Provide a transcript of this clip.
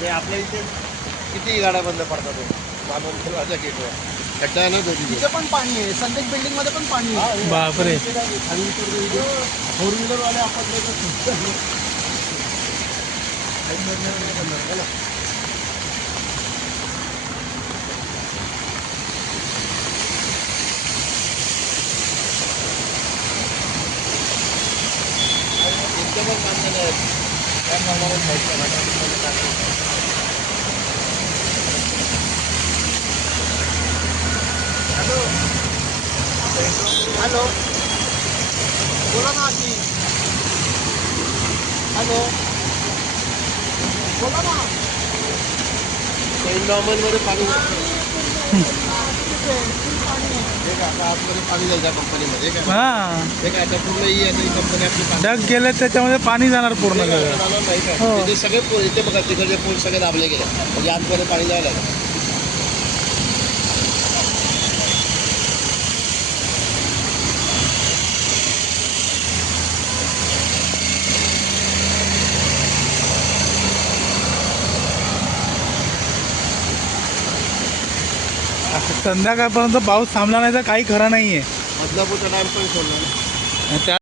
ते आपल्या इथे किती गाड्या बंद पडतात माझ्या गेटवर खड्डा आहे ना तिथे पण पाणी आहे. संदेश बिल्डिंग मध्ये पण पाणी आहे. बापरे. फोर व्हीलरवाले आपण हॅलो, बोला ना आजी. हॅलो, बोला ना. नॉर्मलमध्ये पाणी पाणी हे का आता आतमध्ये पाणी जायचं कंपनीमध्ये का हा, हे काय आता पूर्ण ही आता ही कंपनी आपली पाणी ढग गेले त्याच्यामध्ये पाणी जाणार पूर्ण सगळं. झालं नाही का हो. तिथे सगळे पोल इथे बघा तिकडचे पोल सगळे दाबले गेले म्हणजे आतमध्ये पाणी जायला लागलं. संध्याकाळपर्यंत पाऊस थांबला नाही तर काही खरं नाहीये. बदलापूरचा डॅम पण सोडला ना. त्या